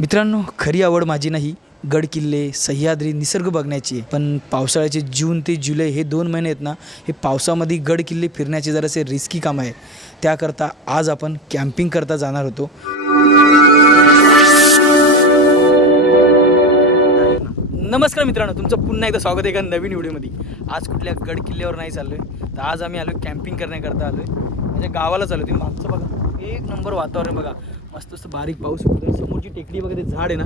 मित्रांनो खरी आवड माझी नाही. गड किल्ले सह्याद्री निसर्ग बघण्याची पण पावसाळ्याचे जून ते जुलै हे दोन महिने आहेत ना हे पावसामध्ये गड किल्ले फिरण्याचे जरासे रिस्की काम आहे. त्याकरता आज आपण कॅम्पिंग करता जाणार होतो. नमस्कार मित्रांनो तुमचं पुन्हा एकदा स्वागत आहे एका नवीन व्हिडिओमध्ये. आज कुठल्या गड किल्ल्यावर नाही चाललो आहे तर आज आम्ही आलो कॅम्पिंग करण्याकरता आलो आहे म्हणजे गावाला चाललो तुम्ही मागचं बघा. एक नंबर वातावरण बघा. मस्त असं बारीक पाऊस होतो. समोरची टेकडी वगैरे झाड आहे ना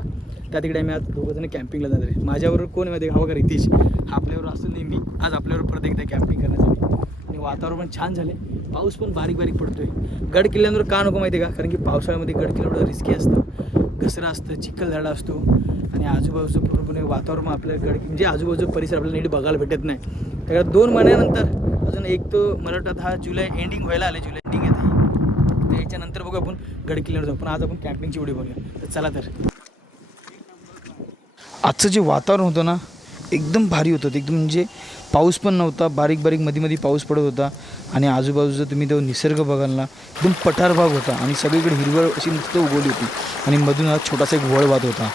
त्या तिकडे आम्ही आज दोघं जण कॅम्पिंगला जाणार आहे. माझ्याबरोबर कोण आहे माहिती आहे का? हा बघा रितेश. आपल्याबरोबर असतो नेहमी. आज आपल्यावर परत एकदा कॅम्पिंग करण्यासाठी. आणि वातावरण पण छान झाले पाऊस पण बारीक बारीक पडतोय. गड किल्ल्यांवर का नको माहिती आहे का? कारण की पावसाळ्यामध्ये गड किल्ल्यावर रिस्की असतं. घसरा असतं चिखल झाडं असतो. आणि आजूबाजूचं पूर्णपणे वातावरण आपल्याला गड म्हणजे आजूबाजूचा परिसर आपल्याला नीट बघायला भेटत नाही. त्याकडे दोन महिन्यानंतर अजून एक तो मला वाटतं हा जुलै एंडिंग व्हायला आले जुलै एंडिंग येत आहे बघू आपण गड किल्ल्यावर जाऊ. पण आज आपण कॅम्पिंगची व्हिडिओ बघूया. तर चला तर. आजचं जे वातावरण होतं ना एकदम भारी होतं. ते एकदम म्हणजे पाऊस पण नव्हता बारीक बारीकमध्ये मध्ये पाऊस पडत होता. आणि आजूबाजूचा तुम्ही तो निसर्ग बघाल ना एकदम पठार भाग होता. आणि सगळीकडे हिरवळ अशी नुसतं उगवली होती. आणि मधून हा छोटासा एक वळ वाहत होता.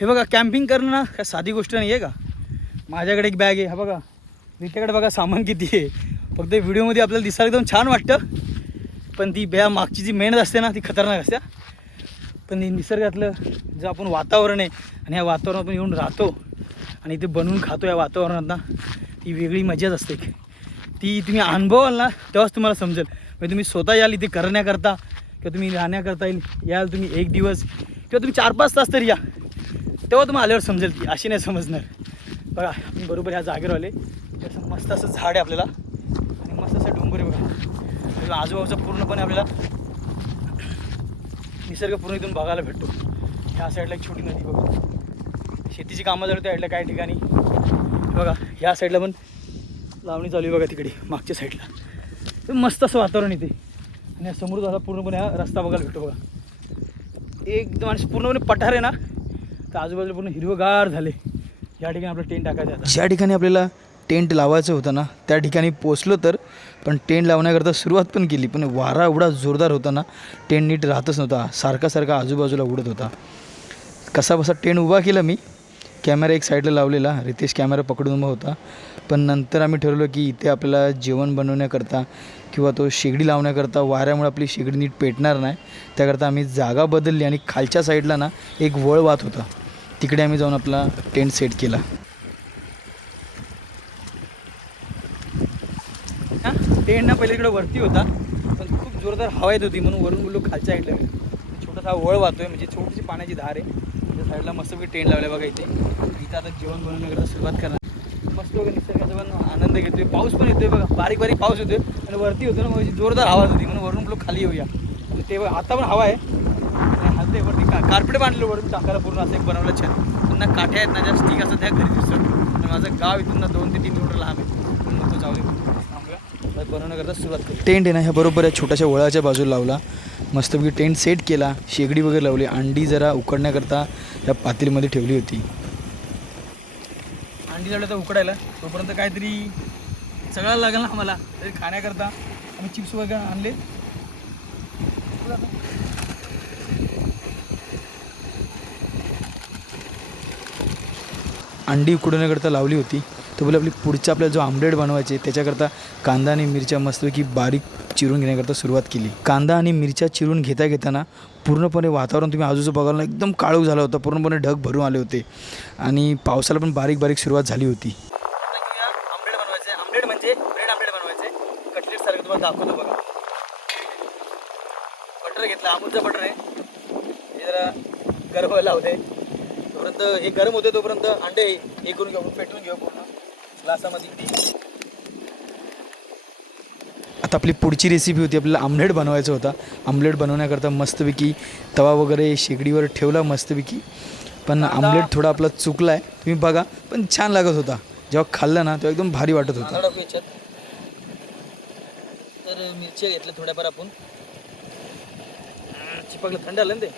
हे बघा कॅम्पिंग करणं ना काय साधी गोष्ट नाही आहे का? माझ्याकडे एक बॅग आहे हा बघा. रित्याकडे बघा सामान किती आहे. फक्त व्हिडिओमध्ये आपल्याला दिसायला एकदम छान वाटतं. पण ती बॅ मागची जी मेहनत असते ना ती खतरनाक असते पण निसर्गातलं जे आपण वातावरण आहे आणि या वातावरणात आपण येऊन राहतो आणि ते बनवून खातो या वातावरणात ना ती वेगळी मजाच असते. ती तुम्ही अनुभवाल ना तेव्हाच तुम्हाला समजेल. म्हणजे तुम्ही स्वतः याल इथे करण्याकरता किंवा तुम्ही राहण्याकरता येईल याल तुम्ही एक दिवस किंवा तुम्ही चार पाच तास तरी या. तेव्हा तुम्हाला आल्यावर समजेल ती अशी नाही समजणार. बघा मी बरोबर ह्या जागेवर आले असं मस्त असं झाड आहे आपल्याला. आणि मस्त असं डोंगर आहे बघा. आजूबाजूचा पूर्णपणे आपल्याला निसर्ग पूर्ण इथून बघायला भेटतो. ह्या साईडला एक छोटी नदी बघा. शेतीची कामं झाली त्या साईडला काही ठिकाणी बघा ह्या साईडला पण लावणी चालू आहे बघा तिकडे मागच्या साईडला तर मस्त असं वातावरण इथे. आणि या समोर झाला पूर्णपणे हा रस्ता बघायला भेटतो बघा. एकदम आणि पूर्णपणे पठार आहे ना. तर आजूबाजूला पूर्ण हिरवगार झाले. या ठिकाणी आपलं टेंट टाकायचं ज्या ठिकाणी आपल्याला टेंट लावायचं होतं ना त्या ठिकाणी पोचलो तर पण टेंट लावण्याकरता सुरुवात पण केली पण वारा एवढा जोरदार होता ना टेंट नीट राहतच नव्हता सारखा सारखा आजूबाजूला उडत होता. कसा बसा टेंट उभा केला मी कॅमेरा एक साईडला लावलेला रितेश कॅमेरा पकडून उभा होता पण नंतर आम्ही ठरवलं की इथे आपल्याला जेवण बनवण्याकरता किंवा तो शेगडी लावण्याकरता वाऱ्यामुळे आपली शेगडी नीट पेटणार नाही त्याकरता आम्ही जागा बदलली आणि खालच्या साईडला ना एक वळ वाहत होता तिकडे आम्ही जाऊन आपला टेंट सेट केला हां टेंट ना पहिले इकडे वरती होता पण खूप जोरदार हवा येत होती म्हणून वरून बोललो खालच्या साईडला छोटासा वळ वाहतोय म्हणजे छोटीशी पाण्याची धार आहे. त्या साईडला मस्तपैकी टेंट लावले बघा इथे. इथं आता जेवण बनवण्याकरता सुरुवात करणार. मस्त बघा निसर्गाचा पण आनंद घेतोय. पाऊस पण येतोय बघा. बारीक बारीक पाऊस येतोय. आणि वरती होतो ना म्हणजे जोरदार आवाज होती म्हणून वरून बोललो खाली येऊया. आणि ते आता पण हवा आहे. हलते वरती का कार्पेट बांधलं वरून. टाकायला पूर्ण असं एक बनवलं छान पुन्हा काठ्या आहेत ना ज्या स्टिक असतात त्या घरी दिसतात. माझं गाव इथून ना दोन ते तीन किलोमीटर लांब आहे पण नको जाऊ दे थांबूया. तर बनवण्याकरता सुरुवात करू. टेंट आहे ना ह्या बरोबर या छोट्याशा वळाच्या बाजूला लावला. मस्तपैकी टेंट सेट केला शेगडी वगैरे लावली अंडी जरा उकडण्याकरता त्या पातेलीमध्ये ठेवली होती. अंडी लावल्या तर उकडायला. तोपर्यंत काहीतरी सगळं लागेल ना आम्हाला. तरी खाण्याकरता आम्ही चिप्स वगैरे आणले. अंडी उकडवण्याकरता लावली होती. तर बोले आपली पुढचा आपल्याला जो आमलेट बनवायचे त्याच्याकरता कांदा आणि मिरच्या मस्तपैकी बारीक चिरून घेण्याकरता सुरुवात केली. कांदा आणि मिरच्या चिरून घेता घेताना पूर्णपणे वातावरण तुम्ही आजूचं बघायला ना एकदम काळू झालं होतं पूर्णपणे ढग भरून आले होते. आणि पावसाला पण बारीक बारीक सुरुवात झाली होती. आमलेट आमलेट म्हणजे ब्रेड आमलेट बनवायचे. कटलेट सारखं तुम्हाला दाखवतो बघा. बटर घेतलं अमूलचं बटर आहे. हे जरा गरम व्हायला होते तोपर्यंत हे गरम होते तोपर्यंत अंडे हे करून घेऊ पेटून घेऊ पूर्ण. ग्लासामध्ये. आता आपली पुढची रेसिपी होती आपल्याला आमलेट बनवायचं होता. आमलेट बनवण्याकरता मस्तपैकी तवा वगैरे शेगडीवर ठेवला मस्तपैकी. पण आमलेट थोडा आपला चुकला आहे तुम्ही बघा पण छान लागत होता. जेव्हा खाल्लं ना तेव्हा एकदम भारी वाटत होता. तर मिरच्या घेतल्या थोड्याफार आपण. चिपकलं. थंड आलं ना ते?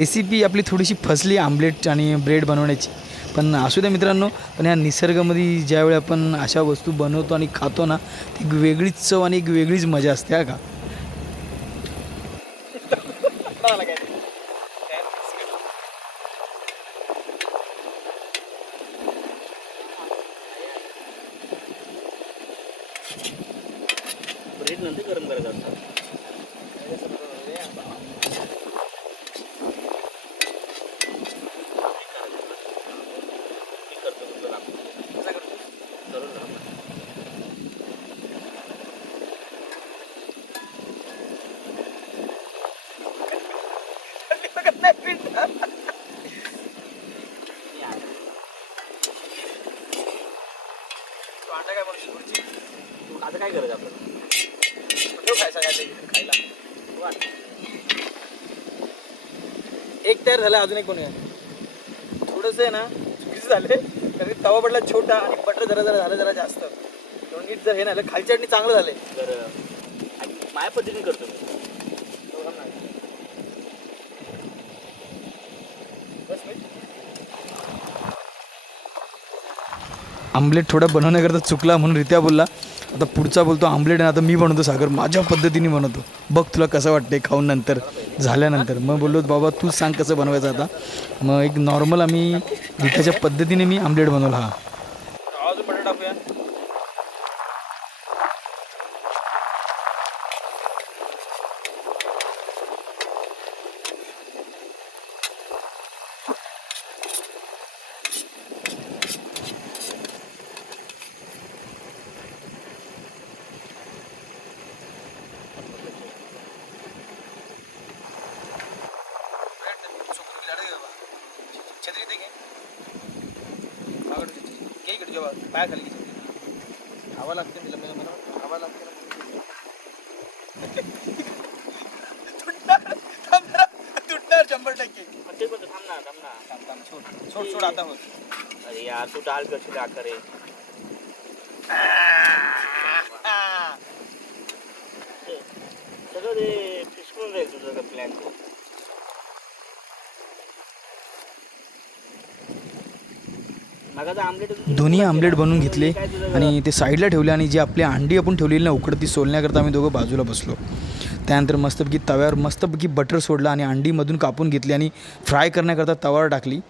रेसिपी आपली थोडीशी फसली आमलेट आणि ब्रेड बनवण्याची. पण असू द्या मित्रांनो पण या निसर्गामध्ये ज्यावेळी आपण अशा वस्तू बनवतो आणि खातो ना ती एक वेगळीच चव आणि एक वेगळीच मजा असते हा का? आता काय करायचं आपल्याला एक तयार झाला अजून एक बनवूया. थोडंसं आहे ना चुकीचं झाले कारण तवा पडला छोटा आणि बटर जरा जरा झालं जरा जास्त. दोन नीट जर हे नाही झालं, खालच्या चटणी चांगलं झाले तर आणि माझ्या पद्धतीने करतो मी. आमलेट थोडा बनवण्याकरता चुकला म्हणून रित्या बोलला. आता पुढचा बोलतो आमलेट आणि आता मी बनवतो सागर. माझ्या पद्धतीने बनवतो. बघ तुला कसं वाटतंय खाऊन नंतर झाल्यानंतर. मग बोललो बाबा तूच सांग कसं बनवायचं आता. मग एक नॉर्मल आम्ही रित्याच्या पद्धतीने मी आमलेट बनवला हा. पाया खाली हवा लागते तिला म्हणजे मला हवा लागते. तुटणार शंभर टक्के. ते पण थांब ना थांब ना. थांब, थांब, सोड सोड सोड आता होत. अरे यार तू डाल करशील आकारे सगळं ते फिसकून राहील तुझं प्लॅन दोन्ही आमलेट बनवून घेतले आणि ते साईडला ठेवले आणि जी आपली अंडी आपण ठेवलेली ना उकडती सोलण्याकरता आम्ही दोघं बाजूला बसलो. त्यानंतर मस्तपैकी तव्यावर मस्तपैकी बटर सोडलं आणि अंडीमधून कापून घेतली आणि फ्राय करण्याकरता तवावर टाकली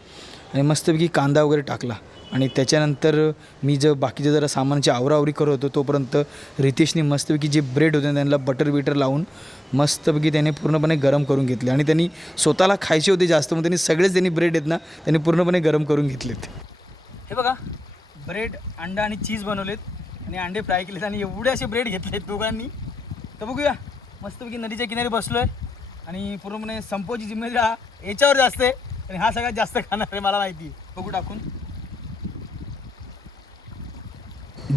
आणि मस्तपैकी कांदा वगैरे टाकला. आणि त्याच्यानंतर मी जर बाकीचे जरा सामानाची आवरावरी करत होतो तोपर्यंत रितेशने मस्तपैकी जे ब्रेड होते त्यांना बटर बिटर लावून मस्तपैकी त्याने पूर्णपणे गरम करून घेतले. आणि त्यांनी स्वतःला खायचे होते जास्त मग त्यांनी सगळेच त्यांनी ब्रेड आहेत ना त्यांनी पूर्णपणे गरम करून घेतलेत. हे बघा ब्रेड अंडा आणि चीज बनवलेत. आणि अंडे फ्राय केलेत आणि एवढे असे ब्रेड घेतलेत दोघांनी. तर बघूया मस्तपैकी नदीच्या किनारी बसलो आहे आणि पूर्णपणे संपोची जिम्मेदारी हा याच्यावर जास्त आहे. आणि हा सगळ्यात जास्त खाणार आहे मला माहिती आहे. बघू टाकून.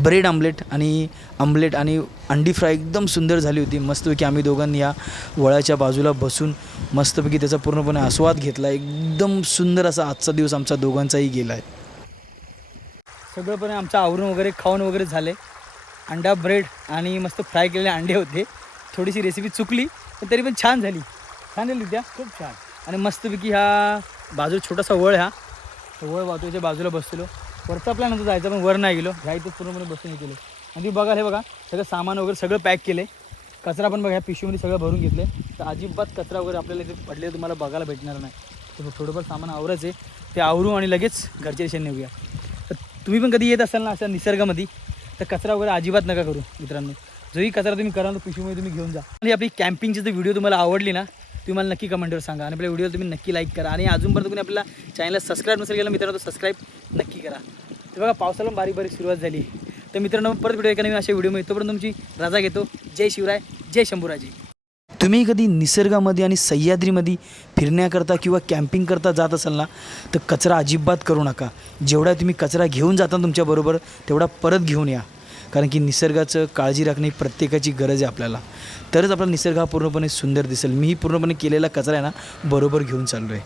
ब्रेड आमलेट आणि आमलेट आणि अंडी फ्राय एकदम सुंदर झाली होती. मस्तपैकी आम्ही दोघांनी या वळाच्या बाजूला बसून मस्तपैकी त्याचा पूर्णपणे आस्वाद घेतला. एकदम सुंदर असा आजचा दिवस आमचा दोघांचाही गेला आहे सगळंपणे आमचं आवरून वगैरे खाऊन वगैरे झाले. अंडा ब्रेड आणि मस्त फ्राय केलेले अंडे होते. थोडीशी रेसिपी चुकली पण तरी पण छान झाली. छान झाली त्या. खूप छान. आणि मस्तपैकी ह्या बाजूला छोटासा वळ हा. तो वळ वाहतोच्या बाजूला बसलेलो. वरचा प्लॅन होता जायचा पण वर नाही गेलो. ह्या इथं पूर्णपणे बसून हे केलं. आणि तुम्ही बघा हे बघा सगळं सामान वगैरे सगळं पॅक केले. कचरा पण बघा ह्या पिशवीमध्ये सगळं भरून घेतले. तर अजिबात कचरा वगैरे आपल्याला इथे पडले तुम्हाला बघायला भेटणार नाही. तर थोडंफार सामान आवरच आहे ते आवरू आणि लगेच घरच्या दिशेने नेऊया तुम्ही पण कधी येत असाल ना अशा निसर्गामध्ये तर कचरा वगैरे अजिबात नका करू मित्रांनो. जोही कचरा तुम्ही कराल तर पिशवीमध्ये तुम्ही घेऊन जा. आणि आपली कॅम्पिंगची जर व्हिडिओ तुम्हाला आवडली ना तुम्ही मला नक्की कमेंटवर सांगा. आणि आपल्या व्हिडिओला तुम्ही नक्की लाईक करा. आणि अजूनपर्यंत तुम्ही आपल्या चॅनलला सबस्क्राईब नसेल केलं मित्रांनो तर सबस्क्राईब नक्की करा. तर बघा पावसाला पण बारीक बारीक सुरुवात झाली. तर मित्रांनो परत व्हिडिओ एका नवीन अशा व्हिडिओमध्ये तोपर्यंत तुमची रजा घेतो. जय शिवराय जय शंभूराजी. तुम्ही कधी निसर्गामध्ये आणि सह्याद्रीमध्ये फिरण्याकरता किंवा कॅम्पिंग करता जात असाल ना तर कचरा अजिबात करू नका. जेवढा तुम्ही कचरा घेऊन जाता तुमच्याबरोबर तेवढा परत घेऊन या. कारण की निसर्गाचं काळजी राखणे प्रत्येकाची गरज आहे आपल्याला. तरच आपला निसर्ग हा पूर्णपणे सुंदर दिसेल. मीही पूर्णपणे केलेला कचरा आहे ना बरोबर घेऊन चाललो आहे